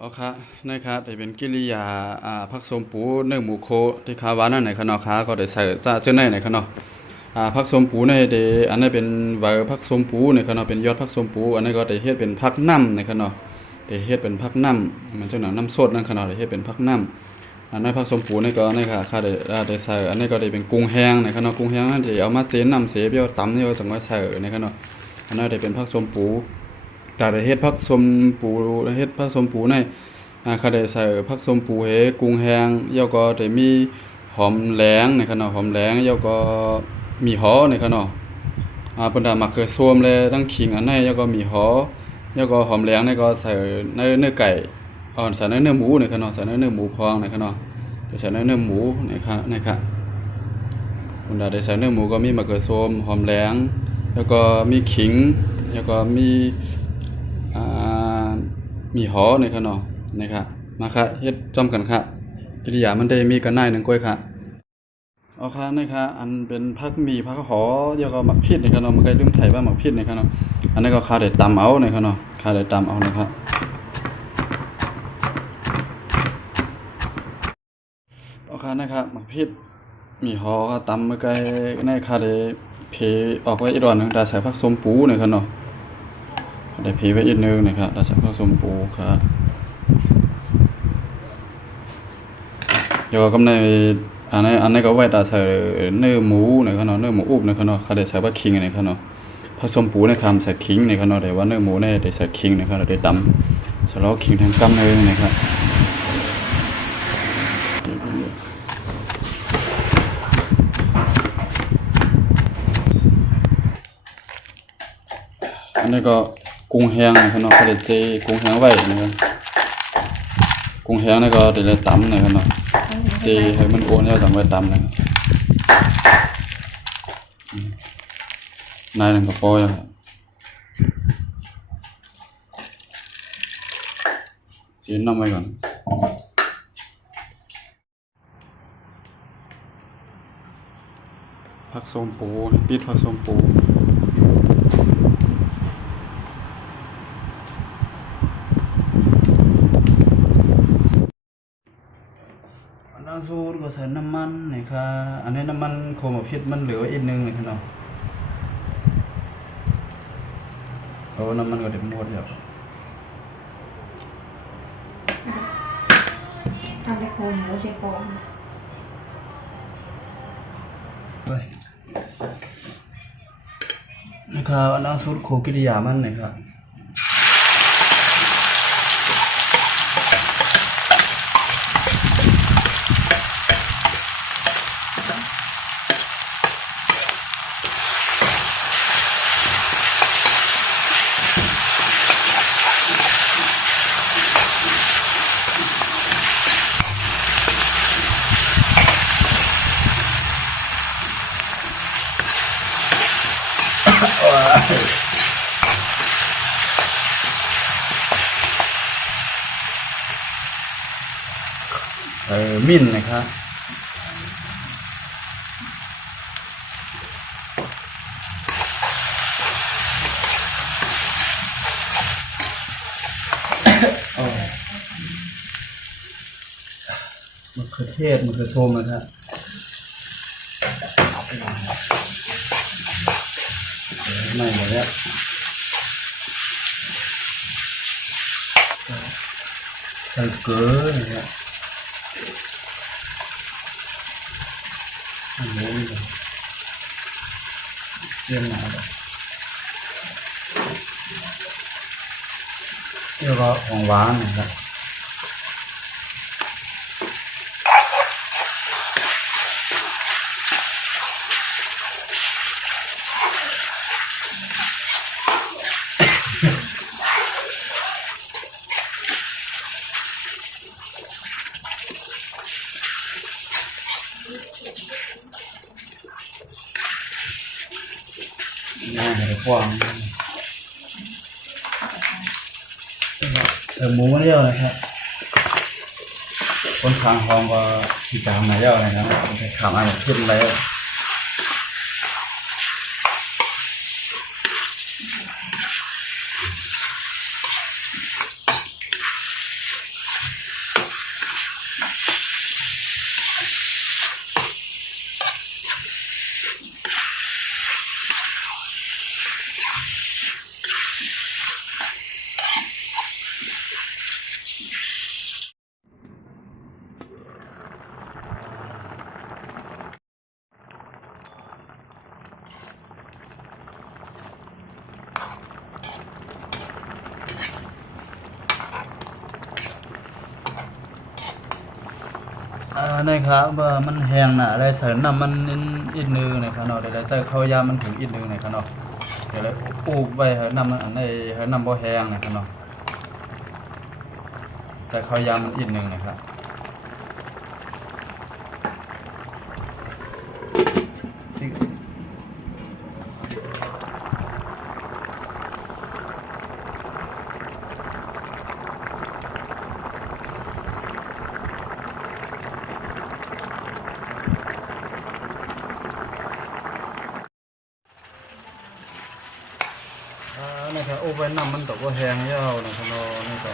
อ๋อครับนะครับแต่เป็นกิริยาผักส้มปูเนื้อหมูโคที่คาวานั่นไหนขนอค้าก็ได้ใส่จ้าเจ้าในไหนขนอผักส้มปูในเดอันนั้นเป็นใบผักส้มปูในขนอเป็นยอดผักส้มปูอันนั้นก็ได้เฮ็ดเป็นผักน้ำในขนอได้เฮ็ดเป็นผักน้ำมันเจ้าหนังน้ำสดนั่นขนอได้เฮ็ดเป็นผักน้ำอันนั้นผักส้มปูนี่ก็นี่ค่ะข้าได้ใส่อันนี้ก็ได้เป็นกุ้งแห้งในขนอกุ้งแห้งนั่นที่เอามาเจนน้ำเสียเบี้ยวตำนี่ก็จังไว้ใส่ในขนออันนั้นได้เป็นผักส้มปูจากได้เฮ็ดผักส้มปูเฮ็ดผักส้มปูในเขาได้ใส่ผักส้มปูเฮกุ้งแห้งแล้วก็ได้มีหอมแหลงในขณะหอมแหลงแล้วก็มีหอในขณะเพิ่นได้มะเขือส้มและทั้งขิงอันในแล้วก็มีหอแล้วก็หอมแหลงนี่ก็ใส่ในเนื้อไก่ใส่ในเนื้อหมูในขณะใส่ในเนื้อหมูพองในขณะใส่ในเนื้อหมูในค่ะเพิ่นได้ใส่เนื้อหมูก็มีมะเขือส้มหอมแหลงแล้วก็มีขิงแล้วก็อ่ามีหอในขณะนะครับมาค่ะเฮ็ดจ้อมกันค่ะกิริยามันได้มีกันหน่ายหนึงก้อยค่ะเอาค่ะนะคะอันเป็นผักหมี่ผักหอเดี๋ยวก็หมักพริกนี่ครับเนาะมันก็ลืมไถว่าหมักพริกนี่ครับเนาะอันนี้ก็ข้าได้ตำเอานี่ครับเนาะข้าได้ตำเอานะครับเอาค่ะนะครับหมักพริกหมี่หอก็ตำมื้อไกลในข้าได้เพออกไว้อีกดอนนึงได้ใส่ผักส้มปูนี่ครับเนาะได้เพไว้อีกนึงนะครับได้ใส่ผักส้มปูครับเดี๋ยวกำในอันนี้ก็ไว้ตาใส่เนื้อหมูในขนาดเนื้อหมูอุบในขนาดเขาได้ใส่ว่าคิงในขนาดผสมปูในคำใส่คิงในขนาดแต่ว่าเนื้อหมูในได้ใส่คิงในขนาดได้ตำสลับคิงทั้งกำเลยนะครับอันนี้ก็กุ้งแห้งในขนาดเขาได้เจกุ้งแห้งไว้นะครับกุ้งแห้งนี่ก็ได้ตำในขนาดเจให้มันโอนแล้วต้องไว้ตำนะครับนายนั่นก็พอแล้วจีนน้ำไว้ก่อนผักส้มปูปิดผักส้มปูอันนั้นสูตรก็ใส่น้ำมันนะครับอันนี้น้ำมันโคมพิษมันเหลืออีกนึงเลยครับเนาะน้ำมันก็เด็ดหมดแล้วทำได้โกงหรือใช่โกงนะครับอันนั้นสูตรโคกิริยามันนะครับมิ้นนะครับมะเขือเทศมะเขือส้มนะครับไม่หมดแล้วใส่เกลือนะครับอันนี้เยี่ยมหนาเลยเรียกว่าของหวานนะครับน่าจะกว้างเสริมหมูมาเรียวนะครับคนทางห้องก็ที่จะทำมาเรียวนะครับจะทำอะไรขึ้นแล้ว นะครับว่ามันแห้งน่ะได้ใส่น้ำมันนิดอีกนึงนะครับเนาะได้ใส่ข้าวยามันถึงอีกนึงนะครับเนาะเดี๋ยวเลยอูบไว้ให้น้ำมันอันนี้ให้น้ำบ่แห้งนะครับเนาะใส่ข้าวยามันอีกนึงนะครับนะครับโอ้ไว้น้ำมันตกบ่แห้งยาวนะครับเนาะนี่ก็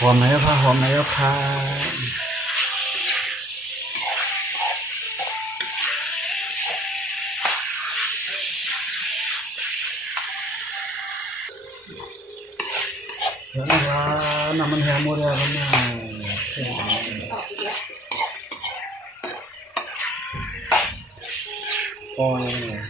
หอมไหนครับหอมไหนครับเดี๋ยวนะครับน้ำมันแห้งหมดแล้วครับเนี่ยปล่อยเลย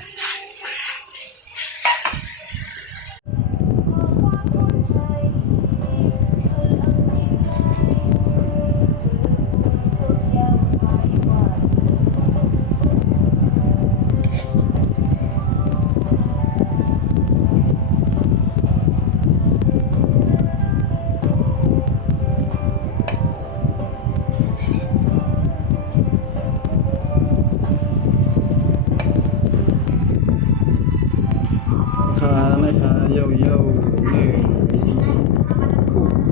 ขาไม่ขาเย่านี่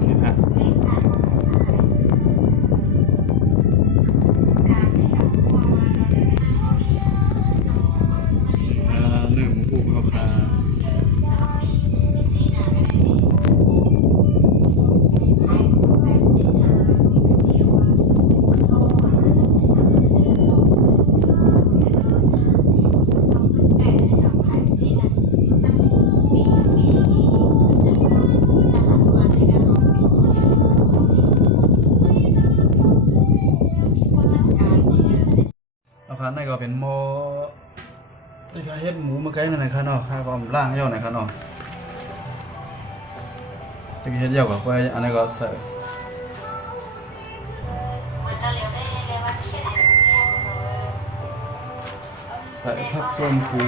นี่ฮะหนึ่งคู่เขาคาแล้วค่ะนี่ก็เป็นหม้อที่เขาเฮ็ดหมูมาไกลหน่อยครับเนาะข้าก็ล่างเย่าหน่อยครับเนาะที่เฮ็ดเย่ากับไว้อันนี้ก็ใส่ผักส้มผู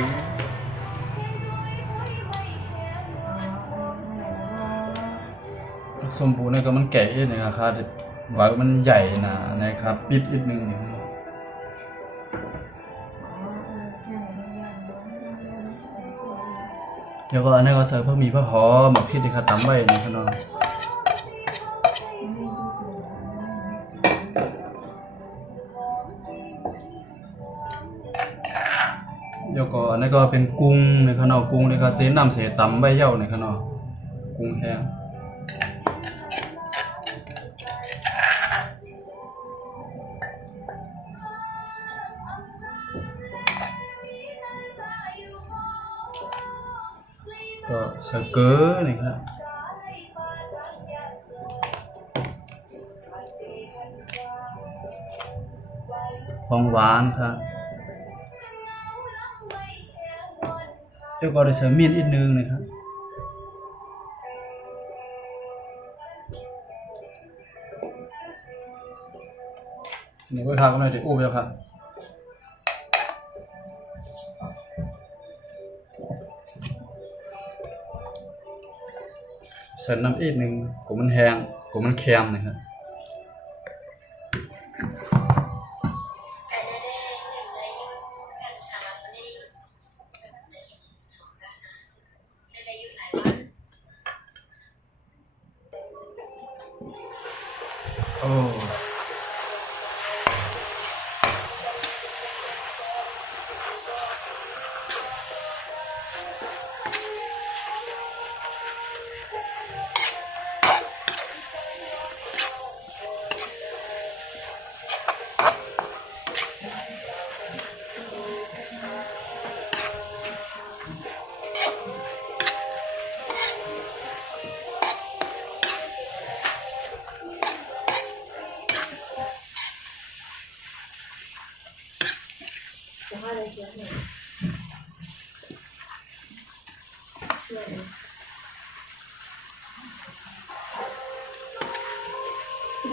ผักส้มผูนี่ก็มันแก่อีกนึงนะครับหวานมันใหญ่นะนะครับปิดอีกนึงเดี๋ยวก็อันนี้ก็ใส่เพิ่มมีผักหอมหมักพริกนะครับตำไว้นะครับเนาะเดี๋ยวก็อันนี้ก็เป็นกุ้งนะครับเนาะกุ้งนี่ก็เจ๊น้ำเสตำไว้เย่านะครับเนาะกุ้งแห้งก็ใส่เกลือนี่ครับของหวานครับเดี๋ยวก็ได้ใส่มีดอีกนึงนะครับนี่ไว้ครับก็ไม่ได้อู้แล้วครับใส่น้ำอีกนึงกูมันแห้งกูมันเค็มนะครับโอ้ ท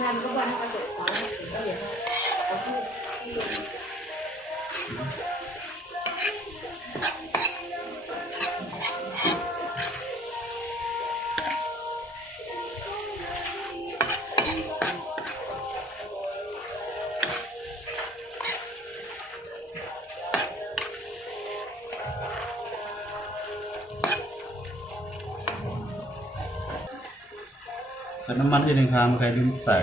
านก็วันกระโดดต่อก็เดี๋ยวเอาที่ใส่น้ำมันที่หนึ่งครั้งใครลืมใส่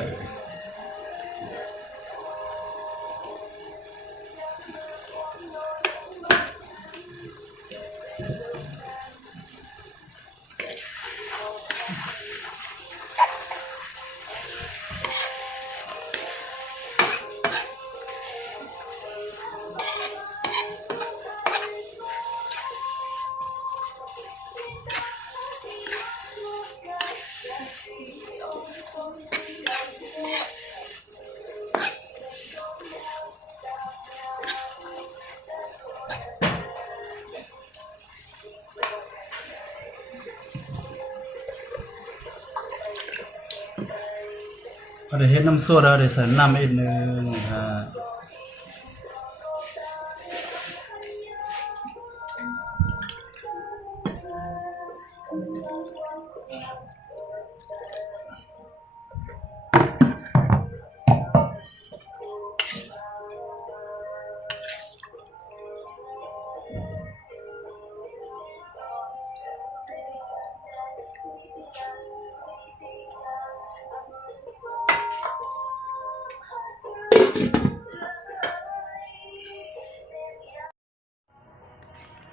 ก็ได้เฮ็ดน้ำโซดาได้ใส่น้ำอีกนึงนะครับ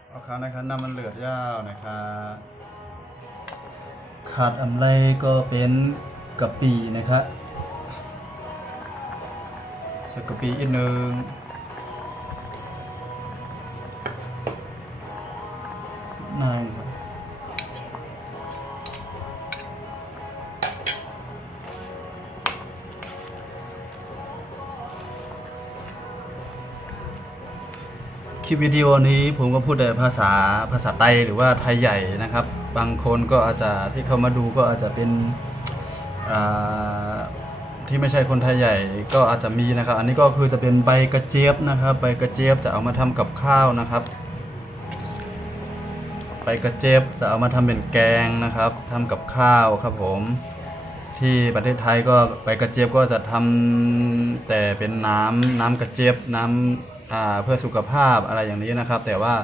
เอาครับนะครับน้ำมันเลือดยาวนะครับขาดอำไรก็เป็นกะปินะครับใส่กะปิอีกนึงนายครับคลิปวิดีโอนี้ผมก็พูดแต่ภาษาไทยหรือว่าไทยใหญ่นะครับบางคนก็อาจจะที่เข้ามาดูก็อาจจะเป็นที่ไม่ใช่คนไทยใหญ่ก็อาจจะมีนะครับอันนี้ก็คือจะเป็นใบกระเจี๊ยบนะครับใบกระเจี๊ยบจะเอามาทำกับข้าวนะครับใบกระเจี๊ยบจะเอามาทำเป็นแกงนะครับทำกับข้าวครับผมที่ประเทศไทยก็ใบกระเจี๊ยบก็จะทำแต่เป็นน้ำกระเจี๊ยบน้ำเพื่อสุขภาพอะไรอย่างนี้นะครับแต่ว่า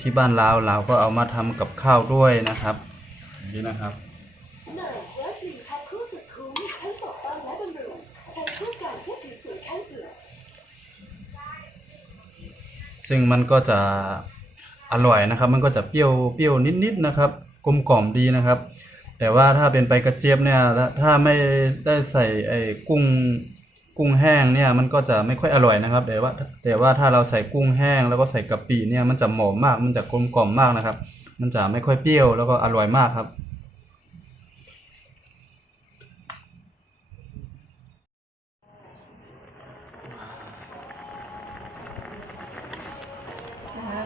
ที่บ้านเราก็เอามาทำกับข้าวด้วยนะครับนี่นะครับหน่อยเวสลินแพ็คคู่สุดคุ้มทั้งปกป้องและบำรุงใช้คู่กันเพื่อผิวสวยขั้นสุด ซึ่งมันก็จะอร่อยนะครับมันก็จะเปรี้ยวนิดๆนะครับกลมกล่อมดีนะครับแต่ว่าถ้าเป็นใบกระเจี๊ยบเนี่ยถ้าไม่ได้ใส่ไอ้กุ้งแห้งเนี่ยมันก็จะไม่ค่อยอร่อยนะครับแต่ว่าถ้าเราใส่กุ้งแห้งแล้วก็ใส่กะปิเนี่ยมันจะหอมมากมันจะกลมกล่อมมากนะครับมันจะไม่ค่อยเปรี้ยวแล้วก็อร่อยมากครับ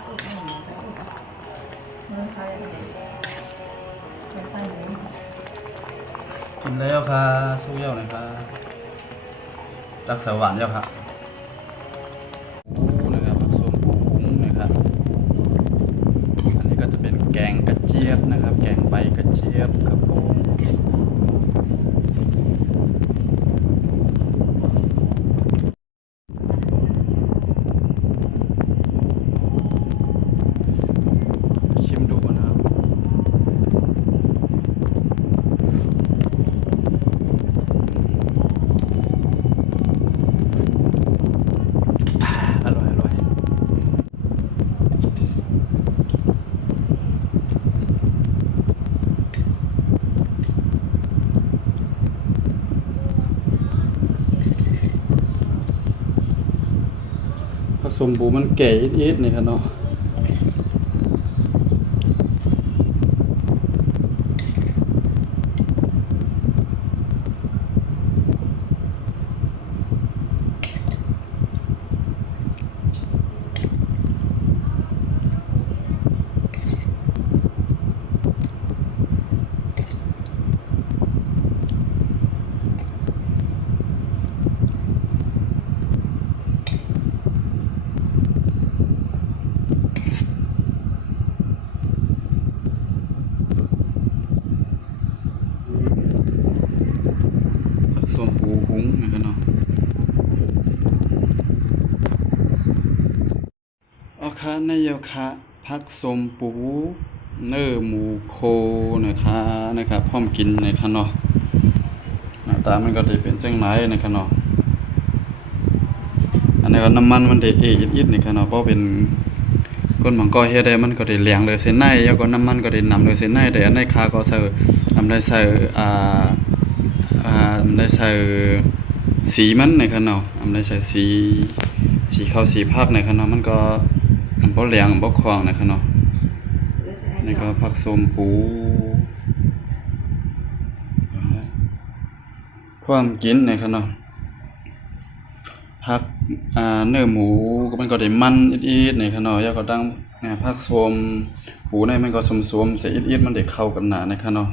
อุดหนุนไปอุดเมืองไทยเป็นไส้หมู กินแล้วค่ะสู้เยี่ยวหน่อยค่ะรักษาหวานเยี่ยวค่ะปูนะครับผสมปูกุ้งนะครับอันนี้ก็จะเป็นแกงกระเจี๊ยบนะครับแกงใบกระเจี๊ยบครับผมชิมดูก่อนนะครับอร่อยผสมปูมันแก่อีดๆนี่ครับเนาะ คะนายคะผักสมปูเนื้อหมูโคนะครับพร้อมกินนะครับเนาะหน้าตามันก็จะเป็นจังไหนนะครับเนาะอันนี้ก็น้ำมันมันได้อิดๆนะครับเนาะเพราะเป็นก้นหมังก็เฮ็ดได้มันก็ได้เหลียงเลยเส้นในแล้วก็น้ำมันก็ได้นำเลยเส้นในแต่อันในขาก็ใส่ทำได้ใส่ได้ใส่สีมันนะครับเนาะทำได้ใส่สีขาวสีภาคนะครับเนาะมันก็บ่เหลียงบ่คว่างนะครับเนาะนี่ก็ผักสมปูความกินนะครับเนาะผักเนื้อหมูก็มันก็ได้มันอิดๆนะครับเนาะแล้วก็ดังผักสมปูในมันก็สมๆใส่อิดๆมันได้เข้ากันหนานะครับเนาะ